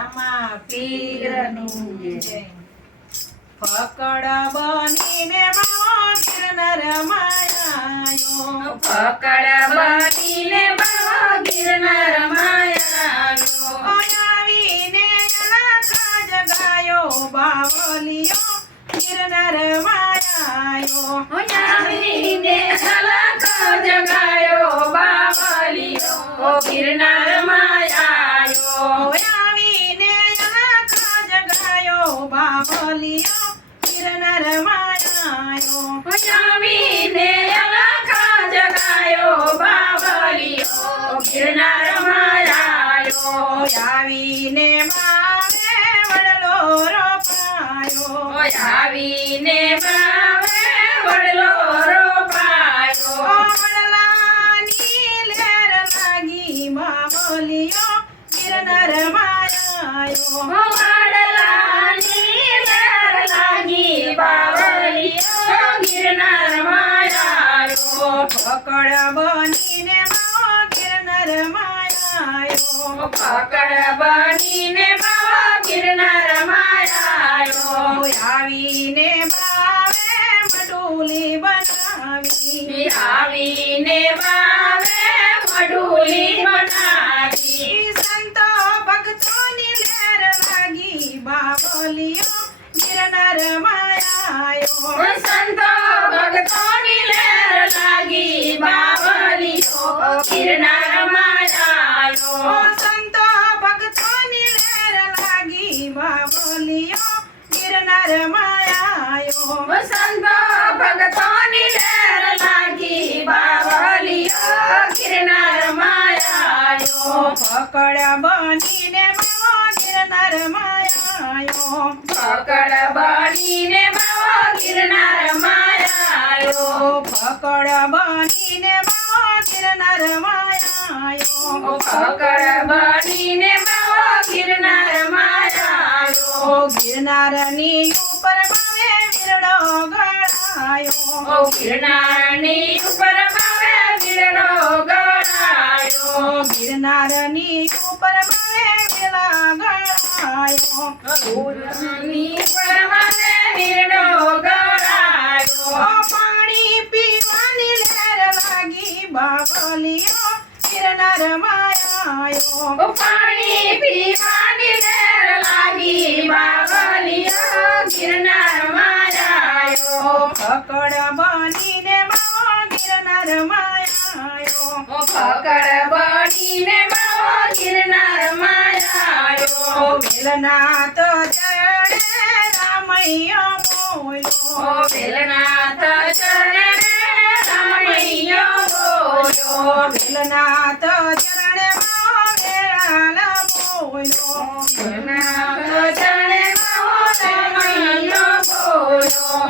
રામા પીરનું જય. ફકડ બનીને બાવો ગિરનાર માયાયો, ફકડ બનીને બાવો ગિરનાર માયાયો, આવીને અલખા જગાયો બાવલિયો ગિરનાર માયાયો, આવીને અલખા જગાયો બાવલિયો ગિરનાર માયાયો, આવીને અલખા જગાયો બાવલિયો ગિરનાર માયાયો, આવીને અલખા જગાયો બાવલિયો ગિરનાર માયાયો, આવીને માવે વડલો રોપાયો, આવીને માવે વડલો રોપાયો, વડલાની લેર લાગી બાવલિયો ગિરનાર માયાયો, વડલાની લેર લાગી બાવલિયો ગિરનાર માયાયો, ફકડ બનીને બાવો ગિરનાર માયાયો, ફકડ બનીને બાવો ગિરનાર માયાયો, આવીને બાવે મડુલી બનાવી, આવીને બાવે મઢુલી બનાવી, સંતો ભક્તોની લેર લાગી બાવલિયો ગિરનાર માયાયો, સંતો ભક્તોની લેર લાગી બાવલિયો ગિરનાર માયાયો, સંતો ભક્તોની લેર લાગી બાવલિયો ગિરનાર માયાયો, સંતો ભક્તોની લેર લાગી બાવલિયો ગિરનાર માયાયો, ફકડ બનીને બાવો ગિરનાર માયાયો, ફકડ બનીને બાવો ગિરનાર માયાયો, ફકડ બનીને બાવો ગિરનાર માયાયો, ફકડ બનીને બાવો ગિરનાર માયાયો, ગિરનારની ઉપર માવે વીરડો ગળાયો, ગિરનારની ઉપર માવે વીરડો ગળાયો, ગિરનારની ઉપર માવે વેલા ગળાયો, ગિરનારની ઉપર માવે વીરડો ગળાયો, પાણી પીવાની લેર લાગી બાવલિયો ગિરનાર માયાયો, પાણી પીવાની લેર લાગી બાવલિયો ગિરનાર માયાયો, ફકડ બનીને બાવો ગિરનાર માયાયો, ફકડ બનીને બાવો ગિરનાર માયાયો, વેલનાથ ચરણે રામૈયો બોલ્યો, વેલનાથ ચરણે રામૈયો બોલ્યો, વેલનાથ ચરણે વેળાલ બોલ્યો, વેલનાથ ચરણે રામૈયો બોલ્યો,